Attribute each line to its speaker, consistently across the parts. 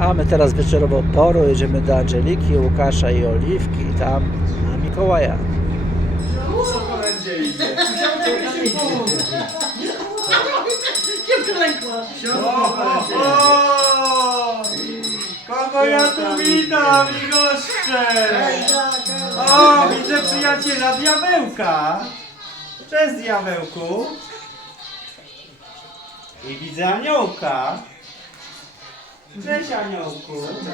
Speaker 1: A my teraz wieczorową porą jedziemy do Angeliki, Łukasza i Oliwki i tam na Mikołaja.
Speaker 2: Co będzie idzie? Kogo ja tu witam i goszczę? O, widzę przyjaciela Diabełka. Cześć Diabełku. I widzę Aniołka. Cześć Aniołku.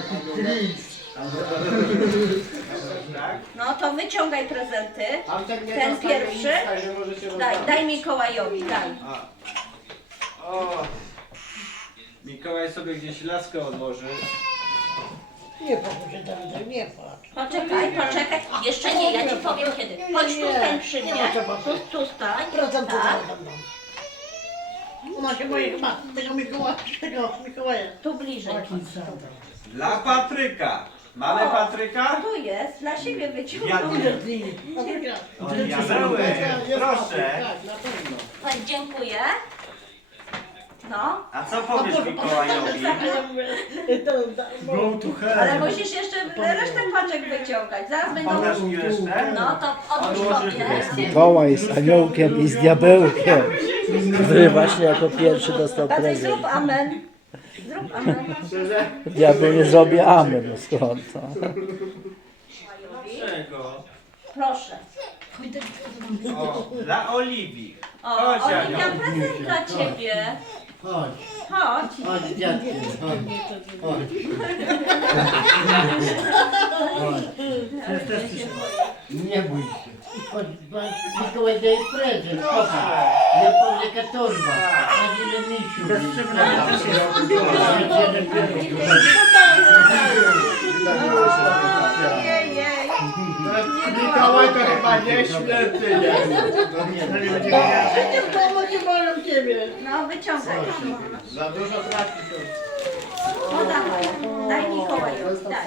Speaker 2: Tak?
Speaker 3: No to wyciągaj prezenty. Ten pierwszy. Daj Mikołajowi, daj.
Speaker 2: O, Mikołaj sobie gdzieś laskę odłoży.
Speaker 4: Nie patrz, Dawida, nie patrz.
Speaker 3: Poczekaj. Jeszcze nie, ja ci powiem kiedy. Chodź tu, stań przy mnie. Tu stań.
Speaker 4: Prezenty
Speaker 3: Tak.
Speaker 4: zaraz będą. Ona się boi chyba tego Mikołaja.
Speaker 3: Tu bliżej.
Speaker 2: Dla Patryka. Mamy
Speaker 3: O.
Speaker 2: Patryka?
Speaker 3: Tu jest, dla siebie wyciągnął.
Speaker 2: O, Diabełek, proszę.
Speaker 4: Tak, na pewno.
Speaker 3: Chodź, dziękuję. No,
Speaker 2: A co powiesz Mikołajowi?
Speaker 4: Go to
Speaker 3: ale musisz jeszcze resztę paczek wyciągać. Zaraz będą...
Speaker 2: Podasz mi resztę?
Speaker 3: No to odłóż
Speaker 2: Odłożysz
Speaker 3: sobie.
Speaker 1: Mikołaj z Aniołkiem i z Diabełkiem, który właśnie jako pierwszy dostał
Speaker 3: Patryk,
Speaker 1: prezent.
Speaker 3: zrób amen. Zrób amen.
Speaker 1: Diabeł nie zrobi amen, no skąd to?
Speaker 2: Dlaczego?
Speaker 3: Proszę.
Speaker 2: O, dla Oliwii.
Speaker 3: O,
Speaker 2: Chodź,
Speaker 3: Oliwia,
Speaker 2: Aniu.
Speaker 3: prezent dla ciebie.
Speaker 5: Chodź,
Speaker 3: Chodź.
Speaker 5: chodź dziadku, chodź, chodź. Nie bój się. Chodź, Mikołaj daje prezent, popatrz. Nie powie jaka torba. A ile misiu.
Speaker 3: Ojej.
Speaker 2: Mikołaj to chyba nie święty jest.
Speaker 4: Przecież domu nie boją ciebie.
Speaker 3: No, wyciągaj.
Speaker 2: Za dużo trafi to.
Speaker 3: No dawaj. Daj Mikołajowi, daj.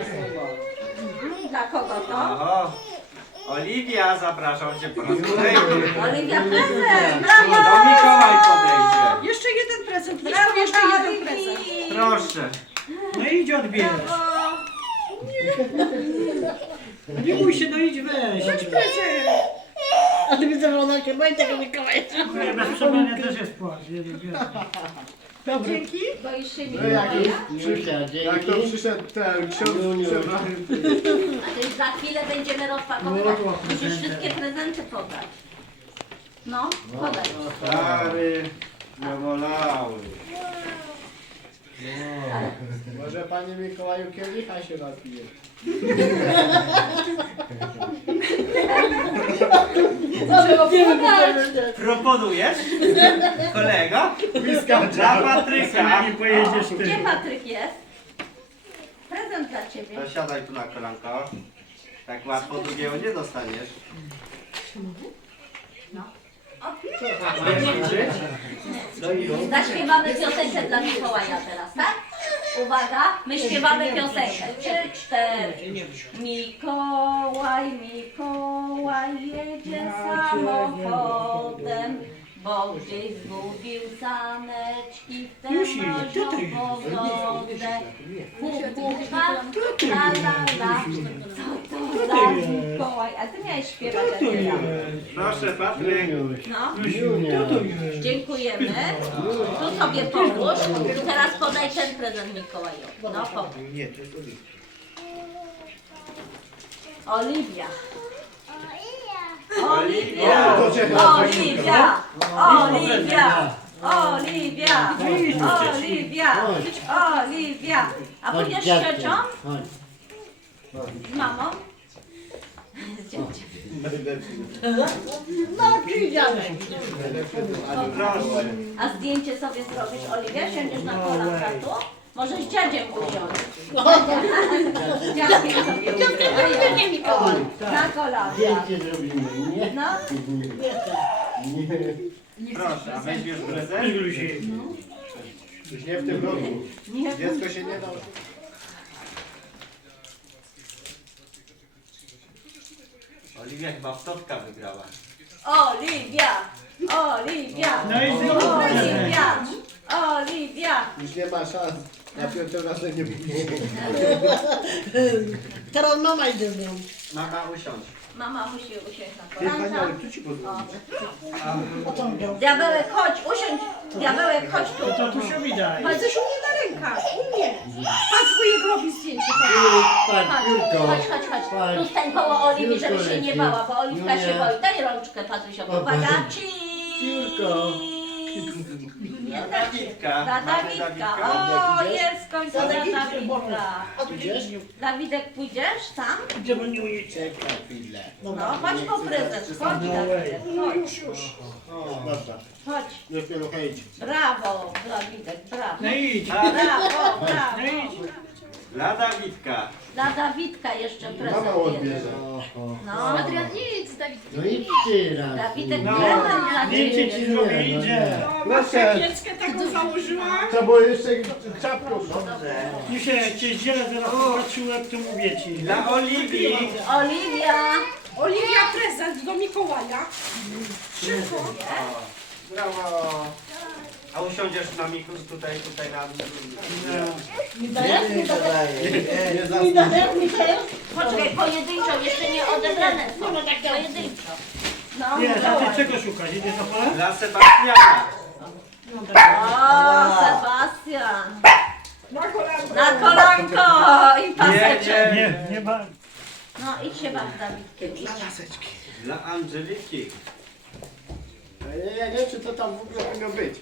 Speaker 3: Dla kogo to?
Speaker 2: Oho. Oliwia, zapraszam cię po raz kolejny.
Speaker 3: Oliwia, prezent!
Speaker 2: To
Speaker 3: Brawo!
Speaker 2: Mikołaj podejdzie.
Speaker 6: Jeszcze jeden prezent,
Speaker 3: Brawo,
Speaker 6: jeszcze
Speaker 3: dla
Speaker 6: jeden prezent.
Speaker 3: Oliwii!
Speaker 2: Proszę.
Speaker 6: No idź odbierz.
Speaker 3: Brawo!
Speaker 6: Nie bój się, no idź weź.
Speaker 4: A ty widzę, że ona się boi tego Mikołaja.
Speaker 6: Bez przebrania też jest płacz.
Speaker 3: Dzięki. Boisz się
Speaker 2: No jak
Speaker 3: Mikołaja?
Speaker 5: Misia,
Speaker 2: Jak to
Speaker 5: dzięki.
Speaker 2: przyszedł ten ksiądz przebrany.
Speaker 3: A to za chwilę będziemy rozpakowywać. Musisz wszystkie prezenty podać. No, podaj.
Speaker 2: Stary, niewolały. Może panie Mikołaju kielicha się napije. Proponujesz? Kolego? Dla Patryka.
Speaker 6: Nie pojedziesz ty.
Speaker 3: Gdzie Patryk jest? Prezent dla ciebie.
Speaker 2: To siadaj tu na kolanko. Tak łatwo drugiego nie dostaniesz.
Speaker 3: Zaśpiewamy piosenkę dla Mikołaja teraz, tak? Uwaga, my śpiewamy piosenkę. 3, 4. Mikołaj, Mikołaj jedzie samochodem, bo gdzieś zgubił saneczki w tę morzową wodę. Pupucha, la la la, co to za Mikołaj? A ty miałeś śpiewać, a nie ja.
Speaker 2: Proszę Patryk.
Speaker 3: No.
Speaker 5: Junia.
Speaker 3: Dziękujemy. Tu sobie połóż. Teraz podaj ten prezent Mikołajowi. No podaj. Oliwia. Oliwia. Oliwia. Oliwia. Oliwia. Oliwia. Oliwia. A
Speaker 5: Chodź
Speaker 3: pójdziesz z
Speaker 5: dziadku,
Speaker 3: ciocią?
Speaker 5: chodź.
Speaker 3: Z mamą? Z ciocią.
Speaker 4: No, czy dziadek.
Speaker 2: Proszę.
Speaker 3: A zdjęcie sobie zrobisz, Oliwia? Siądziesz na kolanach tu? Możesz z dziadziem usiąść. Z dziadkiem sobie usiąść.
Speaker 4: Nie Mikołaj.
Speaker 3: Na kolanach.
Speaker 5: Zdjęcie zrobimy, nie?
Speaker 3: No,
Speaker 2: Proszę, a weźmiesz prezent? Już nie w tym roku.
Speaker 3: nie.
Speaker 2: Dziecko się nie da. Oliwia chyba w totka wygrała.
Speaker 3: Oliwia! Oliwia!
Speaker 6: No i zrób prezent.
Speaker 3: Oliwia! Oliwia!
Speaker 2: Już nie ma szans. Ja pierwszy raz nie mówię.
Speaker 4: Teraz mama idzie z nią.
Speaker 2: Mama usiądź.
Speaker 3: Mama musi usiąść na
Speaker 2: Ty, Pani, ale
Speaker 3: kolanka.
Speaker 2: kto ci pozwolił?
Speaker 4: A co on miał?
Speaker 3: Diabełek, chodź, usiądź. Diabełek, chodź tu.
Speaker 6: To tatusiowi daj.
Speaker 4: Ale coś u mnie na rękach, u mnie. Patrz, wujek robi zdjęcie.
Speaker 5: Patrz,
Speaker 3: Chodź,
Speaker 5: Julko.
Speaker 3: chodź.
Speaker 5: Patrz.
Speaker 3: Tu stań koło Oliwii, żeby
Speaker 5: Julko
Speaker 3: się nie
Speaker 5: leci.
Speaker 3: bała, bo Oliwka
Speaker 5: No
Speaker 3: się
Speaker 5: nie.
Speaker 3: boi. Daj rączkę Patrysiowi. Uwaga,
Speaker 5: Julko.
Speaker 3: Nie
Speaker 2: Dla Dawidka.
Speaker 3: Dla
Speaker 2: Mamy
Speaker 3: Dawidka.
Speaker 2: Dawidka.
Speaker 3: O, jest w końcu dla Dawidka.
Speaker 4: A tu idziesz?
Speaker 3: Dawidek, pójdziesz sam?
Speaker 6: Gdzie bo nie ujdzie.
Speaker 2: Czekaj chwilę.
Speaker 3: No, chodź po prezent. Chodź, Dawidek, chodź.
Speaker 2: O, dobra.
Speaker 3: Chodź.
Speaker 2: Niech mnie chodź.
Speaker 3: Brawo, Dawidek, brawo.
Speaker 6: No idź.
Speaker 3: Brawo,
Speaker 6: No
Speaker 3: brawo.
Speaker 6: idź.
Speaker 2: Dla Dawidka.
Speaker 3: Dla Dawidka jeszcze prezent
Speaker 2: Mama
Speaker 3: jeden.
Speaker 2: odbierze.
Speaker 3: No,
Speaker 7: Adrian, nie idź, Dawid.
Speaker 5: No idź ty raz.
Speaker 3: Dawidek,
Speaker 6: No,
Speaker 3: prezent dla
Speaker 6: zdjęcie ci
Speaker 3: ciebie.
Speaker 6: zrobię, idzie.
Speaker 2: Proszę.
Speaker 4: Dzieckę taką założyła.
Speaker 2: To było jeszcze czapką. Dobrze.
Speaker 6: Dzisiaj cię zdzielę, zaraz popatrzył jak to mówię ci.
Speaker 2: Dla Oliwii.
Speaker 3: Oliwia.
Speaker 4: Oliwia prezent do Mikołaja. Szybko.
Speaker 2: Brawo. A usiądziesz na miku tutaj na...
Speaker 4: Mi dajesz? Mi dajesz?
Speaker 2: Nie
Speaker 4: Mi
Speaker 2: zasnij.
Speaker 4: dajesz? Mi dajesz?
Speaker 3: Poczekaj, pojedynczo, jeszcze nie odebrane są.
Speaker 4: No tak, tak.
Speaker 3: Pojedynczo. No,
Speaker 6: Nie, a
Speaker 3: Mikołaj.
Speaker 6: ty czego szukasz? Idziesz na pole?
Speaker 2: Dla Sebastiana.
Speaker 3: O, Sebastian.
Speaker 4: Na kolanko.
Speaker 3: Na kolanko i paseczek.
Speaker 6: Nie ma.
Speaker 3: No, idź się baw z Dawidkiem. idź.
Speaker 2: Dla Angeliki. Ja nie wiem, czy to tam w ogóle powinno być.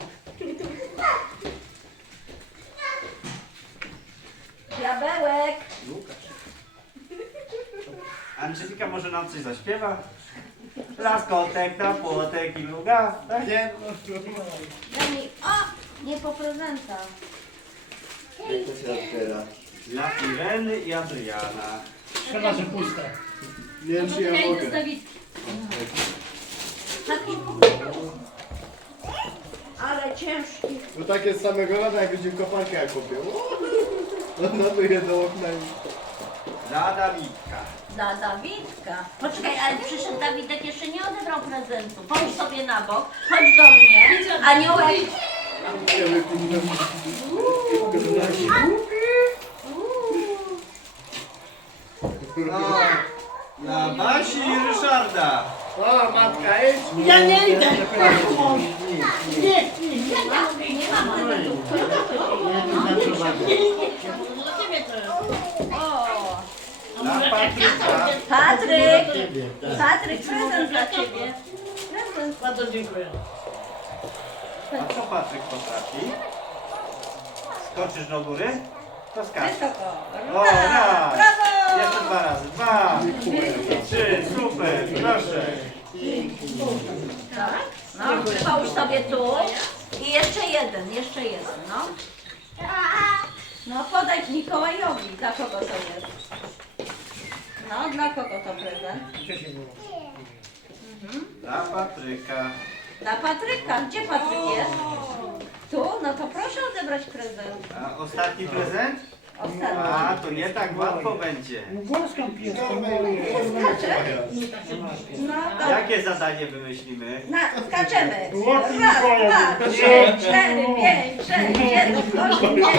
Speaker 3: Diabełek.
Speaker 2: Angelika może nam coś zaśpiewa? Laskotek na płotek i luga. Tak? Nie?
Speaker 3: Daj mi, o, nie po prezenta.
Speaker 2: Jak to się otwiera? Dla Ireny i Adriana.
Speaker 6: Szkoda, że pusta.
Speaker 2: Nie wiem, czy ja
Speaker 7: Ja idę z
Speaker 2: mogę.
Speaker 7: Dawidkiem.
Speaker 3: Ale ciężki.
Speaker 2: Bo tak jest samego lata, jak widzimy kopankę jak kupię. No to jedno okno i... Dla Dawidka.
Speaker 3: Dla Dawidka. Poczekaj, ale przyszedł Dawidek, jeszcze nie odebrał prezentu. Połóż sobie na bok, chodź do mnie. Aniołek.
Speaker 2: Dla Basi i Ryszarda. O, matka, idź.
Speaker 4: Ja nie idę. Nie, nie.
Speaker 3: Nie ma prezentu.
Speaker 5: Ja ci zaprowadzę.
Speaker 4: Dla ciebie to.
Speaker 3: O,
Speaker 2: Dla Patryka.
Speaker 3: Patryk.
Speaker 5: Ciebie, tak.
Speaker 3: Patryk, prezent dla ciebie. Prezent.
Speaker 4: Bardzo dziękuję.
Speaker 2: A co Patryk potrafi? Skoczysz do góry? To skacz.
Speaker 3: Wysoko.
Speaker 2: O, raz.
Speaker 3: Brawo.
Speaker 2: Jeszcze 2 razy. 2, 3, super, proszę.
Speaker 3: Tak? No, połóż sobie tu. I jeszcze jeden, no. No, podaj Mikołajowi, dla kogo to jest. No, dla kogo to prezent?
Speaker 2: Dla Patryka.
Speaker 3: Dla Patryka. Gdzie Patryk jest? Tu? No to proszę odebrać prezent.
Speaker 2: A ostatni prezent?
Speaker 3: Ostatni.
Speaker 2: A, to nie tak łatwo będzie.
Speaker 6: Głaskam pieską.
Speaker 3: No, dobra.
Speaker 2: Jakie zadanie wymyślimy?
Speaker 3: Skaczemy.
Speaker 6: Łapki
Speaker 3: Raz,
Speaker 6: Mikołaja.
Speaker 3: 2, 3, 4, 5, 6, 7, 8, 9.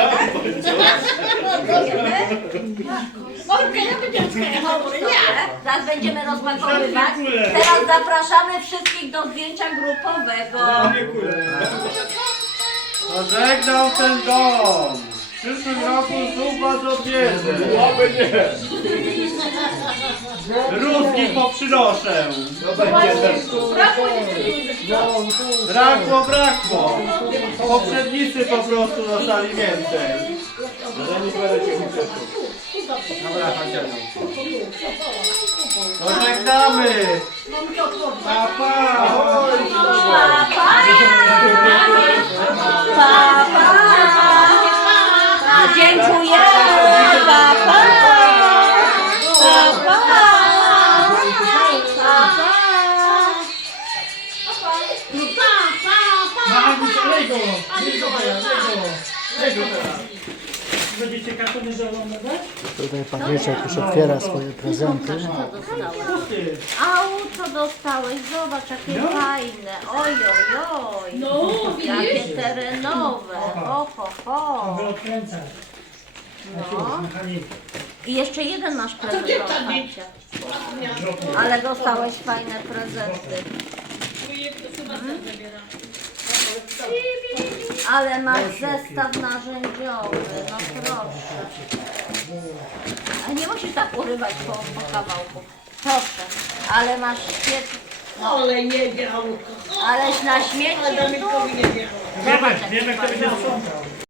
Speaker 4: Olka, ja bym dziecka jechała. Nie.
Speaker 3: Zaraz będziemy rozpakowywać. Teraz zapraszamy wszystkich do zdjęcia grupowego.
Speaker 2: Pożegnał ten dom. W przyszłym roku znów was odwiedzę. Oby nie. Różki poprzynoszę. Brakło. Poprzednicy po prostu dostali więcej. Dobra, chodźmy. Pożegnamy. Pa, pa.
Speaker 3: Dziękujemy. Pa.
Speaker 6: Lej go! Lej go! Lej go! Lej go teraz! Będzie będziecie kartony zielone dać?
Speaker 1: Tutaj pan Mieszek już otwiera swoje prezenty.
Speaker 3: Pokaż, co dostałeś.
Speaker 6: Ty.
Speaker 3: Co dostałeś? Zobacz, jakie fajne. Oj, oj, oj.
Speaker 4: No,
Speaker 3: Jakie terenowe. Ho, ho, ho.
Speaker 6: Mogę odkręcać.
Speaker 3: No.
Speaker 6: Mechanik.
Speaker 3: I jeszcze jeden masz prezent
Speaker 4: gdzie
Speaker 3: do
Speaker 4: ta
Speaker 3: otwarcia. Ale dostałeś fajne prezenty. Ale masz zestaw narzędziowy, no proszę. A nie musisz tak urywać po kawałku. Proszę, ale masz świetnie.
Speaker 4: Ale nie wjechał.
Speaker 3: Aleś na śmieci
Speaker 4: Ale Dawidkowi nie wjechał.
Speaker 6: Wiemy, kto będzie sprzątał.